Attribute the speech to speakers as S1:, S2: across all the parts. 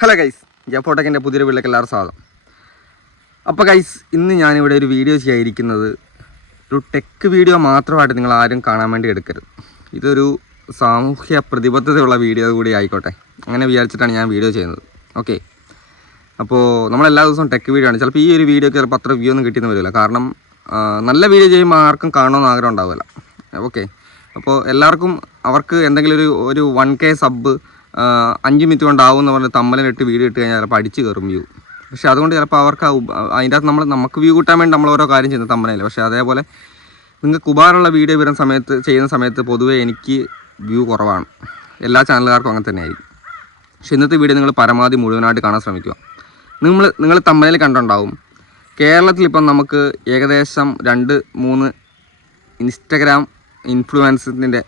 S1: Hello guys ജപ്പോട്ടക്കിന്റെ പുതിയൊരു വീട്ടിലേക്ക് എല്ലാവരും സ്വാഗതം. അപ്പോൾ ഗൈസ് ഇന്ന് ഞാനിവിടെ ഒരു വീഡിയോ ചെയ്യാതിരിക്കുന്നത് ഒരു ടെക് വീഡിയോ മാത്രമായിട്ട് നിങ്ങൾ ആരും കാണാൻ വേണ്ടി എടുക്കരുത്. ഇതൊരു സാമൂഹ്യ പ്രതിബദ്ധതയുള്ള വീഡിയോ കൂടി ആയിക്കോട്ടെ. അങ്ങനെ വിചാരിച്ചിട്ടാണ് ഞാൻ വീഡിയോ ചെയ്യുന്നത്. ഓക്കെ അപ്പോൾ നമ്മൾ എല്ലാ ദിവസവും ടെക് വീഡിയോ ആണ്. ചിലപ്പോൾ ഈ ഒരു വീഡിയോക്ക് ചിലപ്പോൾ അത്ര വ്യൂ ഒന്നും കിട്ടിയെന്ന് വരില്ല. കാരണം നല്ല വീഡിയോ ചെയ്യുമ്പോൾ ആർക്കും കാണണമെന്ന് ആഗ്രഹം ഉണ്ടാവില്ല. ഓക്കെ അപ്പോൾ എല്ലാവർക്കും അവർക്ക് എന്തെങ്കിലും ഒരു ഒരു വൺ കെ സബ് അഞ്ച് മിനിറ്റ് കൊണ്ടാവും എന്ന് പറഞ്ഞ് തമ്മലിനിട്ട് വീഡിയോ ഇട്ട് കഴിഞ്ഞാൽ ചിലപ്പോൾ അടിച്ച് കയറും വ്യൂ പക്ഷേ അതുകൊണ്ട് ചിലപ്പോൾ അവർക്ക് അതിന്റെ അകത്ത് നമ്മൾ നമുക്ക് വ്യൂ കിട്ടാൻ വേണ്ടി നമ്മൾ ഓരോ കാര്യം ചെയ്യുന്നത് തമ്മനയിൽ പക്ഷേ അതേപോലെ നിങ്ങൾക്ക് ഉപകാരമുള്ള വീഡിയോ വരുന്ന സമയത്ത് ചെയ്യുന്ന സമയത്ത് പൊതുവേ എനിക്ക് വ്യൂ കുറവാണ്. എല്ലാ ചാനലുകാർക്കും അങ്ങനെ തന്നെയായിരിക്കും. പക്ഷേ ഇന്നത്തെ വീഡിയോ നിങ്ങൾ പരമാവധി മുഴുവനായിട്ട് കാണാൻ ശ്രമിക്കുക. നിങ്ങൾ നിങ്ങൾ തമ്മനയിൽ കണ്ടുണ്ടാവും കേരളത്തിൽ ഇപ്പം നമുക്ക് ഏകദേശം രണ്ട് മൂന്ന് ഇൻസ്റ്റഗ്രാം ഇൻഫ്ലുവൻസിന്റെ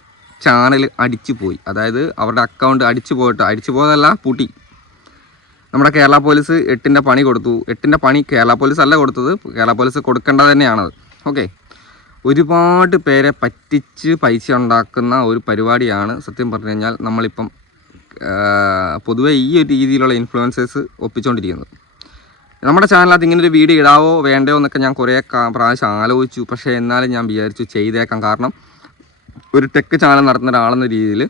S1: ചാനൽ അടിച്ചു പോയി. അതായത് അവരുടെ അക്കൗണ്ട് അടിച്ചു പോയിട്ട് അടിച്ചു പോയതല്ല പൂട്ടി. നമ്മുടെ കേരള പോലീസ് എട്ടിന്റെ പണി കൊടുത്തു. എട്ടിന്റെ പണി കേരള പോലീസ് അല്ല കൊടുത്തത്. കേരള പോലീസ് കൊടുക്കേണ്ടത് തന്നെയാണത് ഓക്കെ ഒരുപാട് പേരെ പറ്റിച്ച് പൈസ ഉണ്ടാക്കുന്ന ഒരു പരിപാടിയാണ് സത്യം പറഞ്ഞു കഴിഞ്ഞാൽ നമ്മളിപ്പം പൊതുവേ ഈ ഒരു രീതിയിലുള്ള ഇൻഫ്ലുവൻസേഴ്സ് ഒപ്പിച്ചുകൊണ്ടിരിക്കുന്നത് നമ്മുടെ ചാനലിനകത്ത് ഇങ്ങനൊരു വീഡിയോ ഇടാവോ വേണ്ടയോ എന്നൊക്കെ ഞാൻ കുറേ പ്രാവശ്യം ആലോചിച്ചു. പക്ഷേ എന്നാലും ഞാൻ വിചാരിച്ചു ചെയ്തേക്കാം. കാരണം ഒരു ടെക് ചാനൽ നടത്തുന്ന ഒരാളെന്ന രീതിയിൽ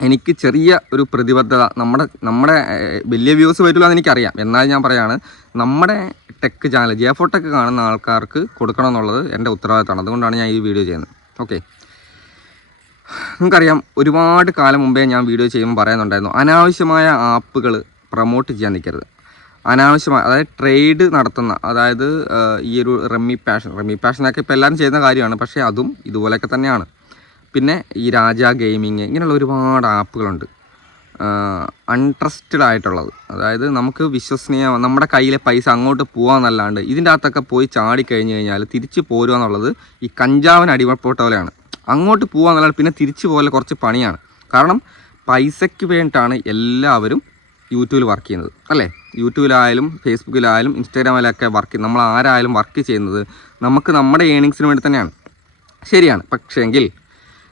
S1: എനിക്ക് ചെറിയ ഒരു പ്രതിബദ്ധത നമ്മുടെ നമ്മുടെ വലിയ വ്യൂസ് വരില്ല എന്ന് എനിക്കറിയാം. എന്നാൽ ഞാൻ പറയാണ് നമ്മുടെ ടെക് ചാനൽ ജിയഫോ ടെക് കാണുന്ന ആൾക്കാർക്ക് കൊടുക്കണം എന്നുള്ളത് എന്റെ ഉത്തരവാദിത്തമാണ്. അതുകൊണ്ടാണ് ഞാൻ ഈ വീഡിയോ ചെയ്യുന്നത്. ഓക്കെ നിങ്ങൾക്കറിയാം ഒരുപാട് കാലം മുമ്പേ ഞാൻ വീഡിയോ ചെയ്യുമ്പോൾ പറയുന്നുണ്ടായിരുന്നു അനാവശ്യമായ ആപ്പുകൾ പ്രൊമോട്ട് ചെയ്യാൻ നിൽക്കരുത്. അനാവശ്യമായ അതായത് ട്രേഡ് നടത്തുന്ന അതായത് ഈ ഒരു റമ്മി പാഷൻ റമ്മി പാഷനൊക്കെ ഇപ്പോൾ എല്ലാവരും ചെയ്യുന്ന കാര്യമാണ് പക്ഷേ അതും ഇതുപോലെയൊക്കെ തന്നെയാണ്. പിന്നെ ഈ രാജ ഗെയിമിങ് ഇങ്ങനെയുള്ള ഒരുപാട് ആപ്പുകളുണ്ട് അൺട്രസ്റ്റഡ് ആയിട്ടുള്ളത്. അതായത് നമുക്ക് വിശ്വസനീയ നമ്മുടെ കയ്യിലെ പൈസ അങ്ങോട്ട് പോകാമെന്നല്ലാണ്ട് ഇതിന്റെ അകത്തൊക്കെ പോയി ചാടി കഴിഞ്ഞ് കഴിഞ്ഞാൽ തിരിച്ച് പോരുക എന്നുള്ളത് ഈ കഞ്ചാവിന് അടിമപ്പെട്ട പോലെയാണ്. അങ്ങോട്ട് പോകാന്നല്ലാണ്ട് പിന്നെ തിരിച്ച് പോലെ കുറച്ച് പണിയാണ്. കാരണം പൈസയ്ക്ക് വേണ്ടിയിട്ടാണ് എല്ലാവരും യൂട്യൂബിൽ വർക്ക് ചെയ്യുന്നത്. അല്ലേ? യൂട്യൂബിലായാലും ഫേസ്ബുക്കിലായാലും ഇൻസ്റ്റാഗ്രാമിലൊക്കെ വർക്ക് നമ്മൾ ആരായാലും വർക്ക് ചെയ്യുന്നത് നമുക്ക് നമ്മുടെ ഏണിങ്സിന് വേണ്ടി തന്നെയാണ്. ശരിയാണ്. പക്ഷേങ്കിൽ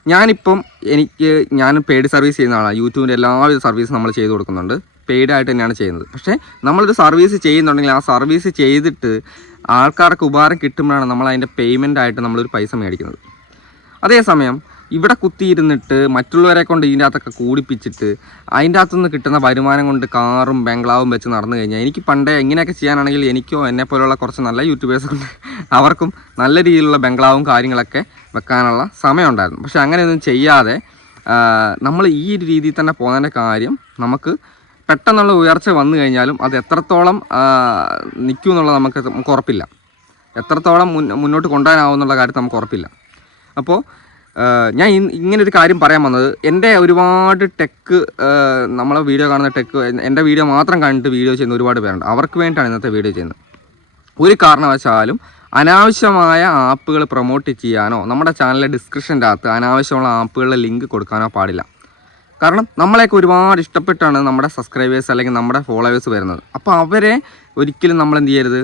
S1: ഞാനിപ്പം എനിക്ക് ഞാൻ പെയ്ഡ് സർവീസ് ചെയ്യുന്ന ആളാണ്. യൂട്യൂബിന്റെ എല്ലാവിധ സർവീസും നമ്മൾ ചെയ്തു കൊടുക്കുന്നുണ്ട്. പെയ്ഡ് ആയിട്ട് തന്നെയാണ് ചെയ്യുന്നത്. പക്ഷേ നമ്മളൊരു സർവീസ് ചെയ്യുന്നുണ്ടെങ്കിൽ ആ സർവീസ് ചെയ്തിട്ട് ആൾക്കാർക്ക് ഉപകാരം കിട്ടുമ്പോഴാണ് നമ്മൾ അതിന്റെ പേയ്മെന്റ് ആയിട്ട് നമ്മളൊരു പൈസ മേടിക്കുന്നത്. അതേസമയം ഇവിടെ കുത്തിയിരുന്നിട്ട് മറ്റുള്ളവരെ കൊണ്ട് ഇതിന്റെ അകത്തൊക്കെ കൂടിപ്പിച്ചിട്ട് അതിന്റെ അകത്തുനിന്ന് കിട്ടുന്ന വരുമാനം കൊണ്ട് കാറും ബംഗ്ലാവും വെച്ച് നടന്നു കഴിഞ്ഞാൽ എനിക്ക് പണ്ടേ ഇങ്ങനെയൊക്കെ ചെയ്യാനാണെങ്കിൽ എനിക്കോ എന്നെ പോലുള്ള കുറച്ച് നല്ല യൂട്യൂബേഴ്സ് അവർക്കും നല്ല രീതിയിലുള്ള ബംഗ്ലാവും കാര്യങ്ങളൊക്കെ വെക്കാനുള്ള സമയമുണ്ടായിരുന്നു പക്ഷെ അങ്ങനെയൊന്നും ചെയ്യാതെ നമ്മൾ ഈ ഒരു രീതിയിൽ തന്നെ പോകുന്നതിന്റെ കാര്യം നമുക്ക് പെട്ടെന്നുള്ള ഉയർച്ച വന്നു കഴിഞ്ഞാലും അത് എത്രത്തോളം നിൽക്കും എന്നുള്ളത് നമുക്ക് നമുക്ക് ഉറപ്പില്ല. എത്രത്തോളം മുന്നോട്ട് കൊണ്ടുപോകാനാവും എന്നുള്ള കാര്യത്തിൽ നമുക്ക് ഉറപ്പില്ല. അപ്പോൾ ഞാൻ ഇങ്ങനെ ഒരു കാര്യം പറയാൻ വന്നത്. എന്റെ ഒരുപാട് ടെക്ക് നമ്മളെ വീഡിയോ കാണുന്ന ടെക്ക് എന്റെ വീഡിയോ മാത്രം കണ്ടിട്ട് വീഡിയോ ചെയ്യുന്ന ഒരുപാട് പേരുണ്ട്. അവർക്ക് വേണ്ടിയിട്ടാണ് ഇന്നത്തെ വീഡിയോ ചെയ്യുന്നത്. ഒരു കാരണവശാലും അനാവശ്യമായ ആപ്പുകൾ പ്രൊമോട്ട് ചെയ്യാനോ നമ്മുടെ ചാനലിലെ ഡിസ്ക്രിപ്ഷന്റെ അകത്ത് അനാവശ്യമുള്ള ആപ്പുകളുടെ ലിങ്ക് കൊടുക്കാനോ പാടില്ല. കാരണം നമ്മളെയൊക്കെ ഒരുപാട് ഇഷ്ടപ്പെട്ടാണ് നമ്മുടെ സബ്സ്ക്രൈബേഴ്സ് അല്ലെങ്കിൽ നമ്മുടെ ഫോളോവേഴ്സ് വരുന്നത്. അപ്പോൾ അവരെ ഒരിക്കലും നമ്മൾ എന്ത് ചെയ്യരുത്?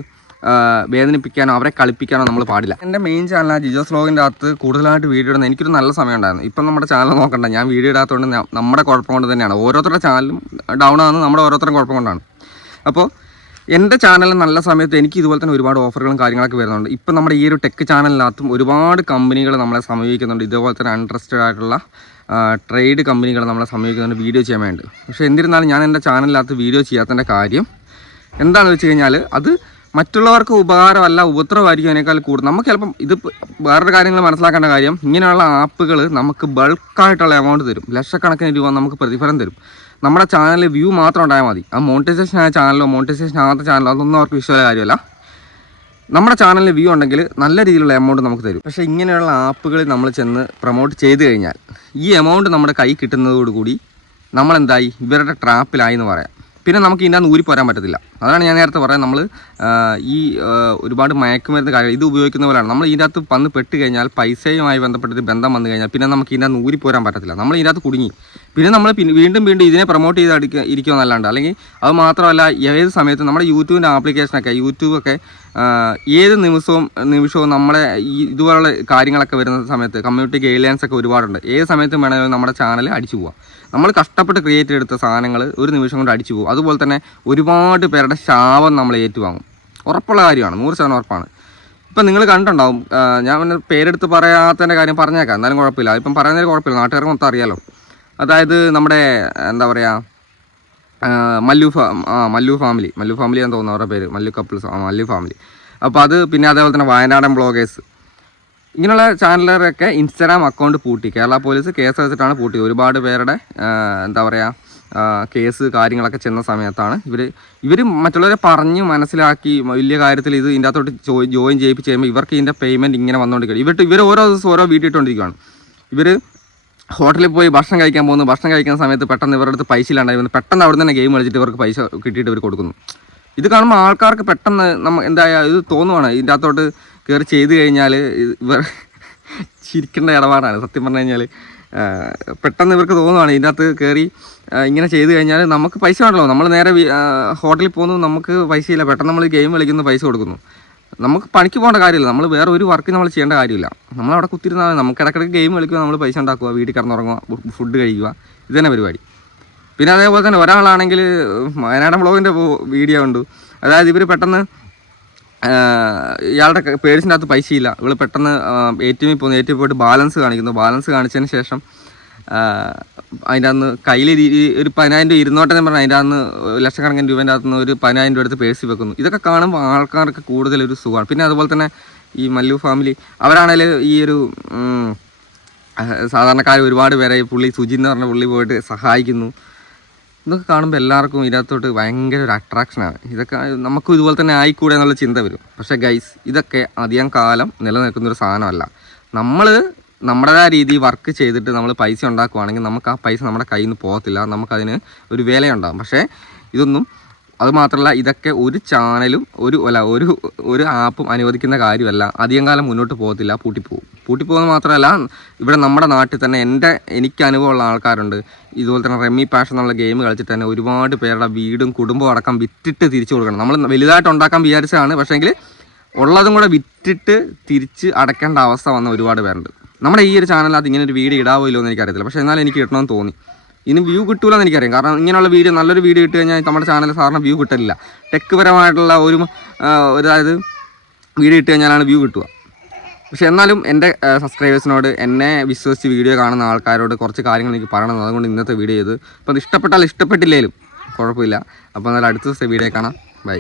S1: വേദനിപ്പിക്കാനോ അവരെ കളിപ്പിക്കാനോ നമ്മൾ പാടില്ല. എന്റെ മെയിൻ ചാനൽ ജിജോസ് വ്ലോഗിന്റെ അകത്ത് കൂടുതലായിട്ട് വീഡിയോ ഇടുന്ന എനിക്കൊരു നല്ല സമയം ഉണ്ടായിരുന്നു. ഇപ്പം നമ്മുടെ ചാനൽ നോക്കണ്ട ഞാൻ വീഡിയോ ഇടാത്തതുകൊണ്ട് നമ്മുടെ കുഴപ്പം കൊണ്ട് തന്നെയാണ്. ഓരോരുത്തരുടെ ചാനലും ഡൗൺ ആകുന്നത് നമ്മുടെ ഓരോരുത്തരും കുഴപ്പം കൊണ്ടാണ്. അപ്പോൾ എന്റെ ചാനലിൽ നല്ല സമയത്ത് എനിക്ക് ഇതുപോലെ തന്നെ ഒരുപാട് ഓഫറുകളും കാര്യങ്ങളൊക്കെ വരുന്നുണ്ട്. ഇപ്പം നമ്മുടെ ഈ ഒരു ടെക് ചാനലിനകത്തും ഒരുപാട് കമ്പനികൾ നമ്മളെ സമീപിക്കുന്നുണ്ട്. ഇതുപോലെ തന്നെ അൺട്രസ്റ്റഡ് ആയിട്ടുള്ള ട്രേഡ് കമ്പനികൾ നമ്മളെ സമീപിക്കുന്നുണ്ട് വീഡിയോ ചെയ്യാൻ വേണ്ടി പക്ഷേ എന്നിരുന്നാലും ഞാൻ എന്റെ ചാനലിനകത്ത് വീഡിയോ ചെയ്യാത്തതിന്റെ കാര്യം എന്താണെന്ന് വെച്ച് കഴിഞ്ഞാൽ അത് മറ്റുള്ളവർക്ക് ഉപകാരമല്ല ഉപദ്രവമായിരിക്കും അതിനേക്കാൾ കൂടുതൽ. നമുക്ക് ചിലപ്പം ഇത് വേറൊരു കാര്യങ്ങൾ മനസ്സിലാക്കേണ്ട കാര്യം ഇങ്ങനെയുള്ള ആപ്പുകൾ നമുക്ക് ബൾക്കായിട്ടുള്ള എമൗണ്ട് തരും. ലക്ഷക്കണക്കിന് രൂപ നമുക്ക് പ്രതിഫലം തരും. നമ്മുടെ ചാനലിൽ വ്യൂ മാത്രം ഉണ്ടായാൽ മതി. ആ മോണിറ്റൈസേഷൻ ആയ ചാനലോ മോണിറ്റൈസേഷൻ ആകാത്ത ചാനലോ അതൊന്നും അവർക്ക് വിശ്വാസ കാര്യമല്ല. നമ്മുടെ ചാനലിൽ വ്യൂ ഉണ്ടെങ്കിൽ നല്ല രീതിയിലുള്ള എമൗണ്ട് നമുക്ക് തരും. പക്ഷേ ഇങ്ങനെയുള്ള ആപ്പുകളിൽ നമ്മൾ ചെന്ന് പ്രൊമോട്ട് ചെയ്ത് കഴിഞ്ഞാൽ ഈ എമൗണ്ട് നമ്മുടെ കൈ കിട്ടുന്നതോടുകൂടി നമ്മളെന്തായി? ഇവരുടെ ട്രാപ്പിലായി എന്ന് പറയാം. പിന്നെ നമുക്ക് ഇതിന്റെ അകത്ത് ഊരിപ്പോരാൻ പറ്റത്തില്ല. അതാണ് ഞാൻ നേരത്തെ പറയാം നമ്മൾ ഈ ഒരുപാട് മയക്കുമരുന്ന് കാര്യങ്ങൾ ഇത് ഉപയോഗിക്കുന്ന പോലെയാണ്. നമ്മൾ ഇതിന്റെ അകത്ത് വന്ന് പെട്ട് കഴിഞ്ഞാൽ പൈസയുമായി ബന്ധപ്പെട്ടൊരു ബന്ധം വന്നു കഴിഞ്ഞാൽ പിന്നെ നമുക്ക് ഇതിന്റെ അകത്ത് ഊരിപ്പോരാൻ പറ്റത്തില്ല. നമ്മൾ ഇതിനകത്ത് കുടുങ്ങി. പിന്നെ നമ്മൾ വീണ്ടും വീണ്ടും ഇതിനെ പ്രൊമോട്ട് ചെയ്ത് അടിക്കുക ഇരിക്കുമെന്നല്ലാണ്ട്. അല്ലെങ്കിൽ അത് മാത്രമല്ല ഏത് സമയത്തും നമ്മുടെ യൂട്യൂബിന്റെ ആപ്ലിക്കേഷനൊക്കെ യൂട്യൂബൊക്കെ ഏത് നിമിഷവും നിമിഷവും നമ്മളെ ഈ ഇതുപോലുള്ള കാര്യങ്ങളൊക്കെ വരുന്ന സമയത്ത് കമ്മ്യൂണിറ്റിക്ക് ലൈൻസ് ഒക്കെ ഒരുപാടുണ്ട്. ഏത് സമയത്തും വേണമെങ്കിലും നമ്മുടെ ചാനൽ അടിച്ചു പോവാം. നമ്മൾ കഷ്ടപ്പെട്ട് ക്രിയേറ്റ് ചെയ്തെടുത്ത സാധനങ്ങൾ ഒരു നിമിഷം കൊണ്ട് അടിച്ചു പോകും അതുപോലെ തന്നെ ഒരുപാട് പേരുടെ ശാപം നമ്മൾ ഏറ്റുവാങ്ങും. ഉറപ്പുള്ള കാര്യമാണ്. നൂറ് ശതമാനം ഉറപ്പാണ്. ഇപ്പം നിങ്ങൾ കണ്ടിട്ടുണ്ടാവും ആ, ഞാൻ പിന്നെ പേരെടുത്ത് പറയാത്തതിന്റെ കാര്യം പറഞ്ഞേക്കാം. എന്നാലും കുഴപ്പമില്ല. ഇപ്പം പറയുന്നതിൽ കുഴപ്പമില്ല. നാട്ടുകാർക്ക് മൊത്തം അറിയാലോ. അതായത് നമ്മുടെ എന്താ പറയുക മല്ലു ഫാ ആ മല്ലു ഫാമിലി. മല്ലു ഫാമിലി എന്ന് തോന്നുന്നു അവരുടെ പേര്. മല്ലു കപ്പിൾസ് ആ മല്ലു ഫാമിലി. അപ്പോൾ അത് പിന്നെ അതേപോലെ തന്നെ വയനാടൻ ബ്ലോഗേഴ്സ് ഇങ്ങനെയുള്ള ചാനലുകാരൊക്കെ ഇൻസ്റ്റാഗ്രാം അക്കൗണ്ട് പൂട്ടി. കേരള പോലീസ് കേസ് എടുത്തിട്ടാണ് പൂട്ടി. ഒരുപാട് പേരുടെ എന്താ പറയുക കേസ് കാര്യങ്ങളൊക്കെ ചെന്ന സമയത്താണ് ഇവർ ഇവർ മറ്റുള്ളവരെ പറഞ്ഞ് മനസ്സിലാക്കി വലിയ കാര്യത്തിൽ ഇത് ഇതിന്റെ അകത്തോട്ട് ജോയിൻ ചെയ്യിപ്പിച്ച് കഴിയുമ്പോൾ ഇവർക്ക് ഇതിന്റെ പേയ്മെന്റ് ഇങ്ങനെ വന്നുകൊണ്ടിരിക്കുകയാണ്. ഇവർ ഇവർ ഓരോ ദിവസം ഓരോ വീട്ടിൽ ഇട്ടുകൊണ്ടിരിക്കുകയാണ്. ഇവർ ഹോട്ടലിൽ പോയി ഭക്ഷണം കഴിക്കാൻ പോകുന്നു. ഭക്ഷണം കഴിക്കുന്ന സമയത്ത് പെട്ടെന്ന് ഇവരുടെ അടുത്ത് പൈസ ഇല്ലാണ്ടായിരുന്നു പെട്ടെന്ന് അവിടെ തന്നെ ഗെയിം കളിച്ചിട്ട് ഇവർക്ക് പൈസ കിട്ടിയിട്ട് ഇവർ കൊടുക്കുന്നു. ഇത് കാണുമ്പോൾ ആൾക്കാർക്ക് പെട്ടെന്ന് നമ്മ എന്തായാ ഇത് തോന്നുവാണ്. ഇതിന്റെ അകത്തോട്ട് കയറി ചെയ്ത് കഴിഞ്ഞാൽ ഇവർ ചിരിക്കേണ്ട ഇടപാടാണ്. സത്യം പറഞ്ഞു കഴിഞ്ഞാൽ പെട്ടെന്ന് ഇവർക്ക് തോന്നുവാണ്. ഇതിന്റെ അകത്ത് കയറി ഇങ്ങനെ ചെയ്ത് കഴിഞ്ഞാൽ നമുക്ക് പൈസ വേണമല്ലോ. നമ്മൾ നേരെ ഹോട്ടലിൽ പോകുന്നു നമുക്ക് പൈസ ഇല്ല. പെട്ടെന്ന് നമ്മൾ ഗെയിം കളിക്കുന്നു പൈസ കൊടുക്കുന്നു. നമുക്ക് പണിക്ക് പോകേണ്ട കാര്യമില്ല. നമ്മൾ വേറെ ഒരു വർക്ക് നമ്മൾ ചെയ്യേണ്ട കാര്യമില്ല. നമ്മൾ അവിടെ കുത്തിരുന്നാൽ നമുക്ക് ഇടയ്ക്കിടയ്ക്ക് ഗെയിം കളിക്കുക നമ്മൾ പൈസ ഉണ്ടാക്കുക വീട്ടിൽ കിടന്നുറങ്ങുക ഫുഡ് കഴിക്കുക. ഇത് തന്നെ പരിപാടി. പിന്നെ അതേപോലെ തന്നെ ഒരാളാണെങ്കിൽ വയനാടൻ ബ്ലോഗിന്റെ വീഡിയോ ഉണ്ട് അതായത് ഇവർ പെട്ടെന്ന് ഇയാളുടെ പേഴ്സിന്റെ അകത്ത് പൈസയില്ല. ഇവൾ പെട്ടെന്ന് എ ടി എമ്മിൽ പോകുന്നു എ ടി എം പോയിട്ട് ബാലൻസ് കാണിക്കുന്നു. ബാലൻസ് കാണിച്ചതിന് ശേഷം അതിന്റെ അന്ന് കയ്യിൽ ഒരു പതിനായിരം രൂപ ഇരുന്നോട്ടെ എന്ന് പറഞ്ഞാൽ അതിന്റെ അന്ന് ലക്ഷക്കണക്കിന് രൂപേന്റെ അകത്ത് നിന്ന് ഒരു പതിനായിരം രൂപ എടുത്ത് പേഴ്സി വെക്കുന്നു. ഇതൊക്കെ കാണുമ്പോൾ ആൾക്കാർക്ക് കൂടുതലൊരു സുഖമാണ്. പിന്നെ അതുപോലെ തന്നെ ഈ മല്ലു ഫാമിലി അവരാണെങ്കിൽ ഈ ഒരു സാധാരണക്കാർ ഒരുപാട് പേരെ പുള്ളി സുജിൻ എന്ന് പറഞ്ഞ പുള്ളി പോയിട്ട് സഹായിക്കുന്നു. ഇതൊക്കെ കാണുമ്പോൾ എല്ലാവർക്കും ഇതിനകത്തോട്ട് ഭയങ്കര ഒരു അട്രാക്ഷനാണ് ഇതൊക്കെ നമുക്കും ഇതുപോലെ തന്നെ ആയിക്കൂടെ എന്നുള്ള ചിന്ത വരും. പക്ഷേ ഗൈസ് ഇതൊക്കെ അധികം കാലം നിലനിൽക്കുന്നൊരു സാധനമല്ല. നമ്മൾ നമ്മുടേതായ രീതിയിൽ വർക്ക് ചെയ്തിട്ട് നമ്മൾ പൈസ ഉണ്ടാക്കുവാണെങ്കിൽ നമുക്ക് ആ പൈസ നമ്മുടെ കയ്യിൽ നിന്ന് പോകത്തില്ല. നമുക്കതിന് ഒരു വിലയുണ്ടാകും പക്ഷേ ഇതൊന്നും അതുമാത്രമല്ല ഇതൊക്കെ ഒരു ചാനലും ഒരു അല്ല ഒരു ഒരു ആപ്പും അനുവദിക്കുന്ന കാര്യമല്ല. അധികം കാലം മുന്നോട്ട് പോകത്തില്ല പൂട്ടിപ്പോകും പൂട്ടിപ്പോകുന്നത് മാത്രമല്ല ഇവിടെ നമ്മുടെ നാട്ടിൽ തന്നെ എന്റെ എനിക്ക് അനുഭവമുള്ള ആൾക്കാരുണ്ട്. ഇതുപോലെ തന്നെ റെമ്മി പാഷൻ എന്നുള്ള ഗെയിം കളിച്ചിട്ട് തന്നെ ഒരുപാട് പേരുടെ വീടും കുടുംബവും അടക്കം വിറ്റിട്ട് തിരിച്ചു കൊടുക്കണം. നമ്മൾ വലുതായിട്ട് ഉണ്ടാക്കാൻ വിചാരിച്ചതാണ്. പക്ഷേങ്കിൽ ഉള്ളതും കൂടെ വിറ്റിട്ട് തിരിച്ച് അടയ്ക്കേണ്ട അവസ്ഥ വന്ന ഒരുപാട് പേരുണ്ട്. നമ്മുടെ ഈ ഒരു ചാനലിനകത്ത് ഇങ്ങനെ ഒരു വീഡിയോ ഇടാവോ ഇല്ലോ എന്ന് എനിക്കറിയത്തില്ല. പക്ഷേ എന്നാലും എനിക്ക് കിട്ടണമെന്ന് തോന്നി. ഇനി വ്യൂ കിട്ടൂലെന്ന് എനിക്കറിയാം. കാരണം ഇങ്ങനെയുള്ള വീഡിയോ നല്ലൊരു വീഡിയോ ഇട്ട് കഴിഞ്ഞാൽ നമ്മുടെ ചാനൽ സാറിന് വ്യൂ കിട്ടില്ല ടെക് പരമായിട്ടുള്ള ഒരു അതായത് വീഡിയോ ഇട്ട് കഴിഞ്ഞാലാണ് വ്യൂ കിട്ടുക. പക്ഷേ എന്നാലും എന്റെ സബ്സ്ക്രൈബേഴ്സിനോട് എന്നെ വിശ്വസിച്ച് വീഡിയോ കാണുന്ന ആൾക്കാരോട് കുറച്ച് കാര്യങ്ങൾ എനിക്ക് പറയണം. അതുകൊണ്ട് ഇന്നത്തെ വീഡിയോ ചെയ്ത് അപ്പോൾ അത് ഇഷ്ടപ്പെട്ടാൽ ഇഷ്ടപ്പെട്ടില്ലേലും കുഴപ്പമില്ല. അപ്പോൾ എന്നാൽ അടുത്ത ദിവസത്തെ വീഡിയോ കാണാം. ബൈ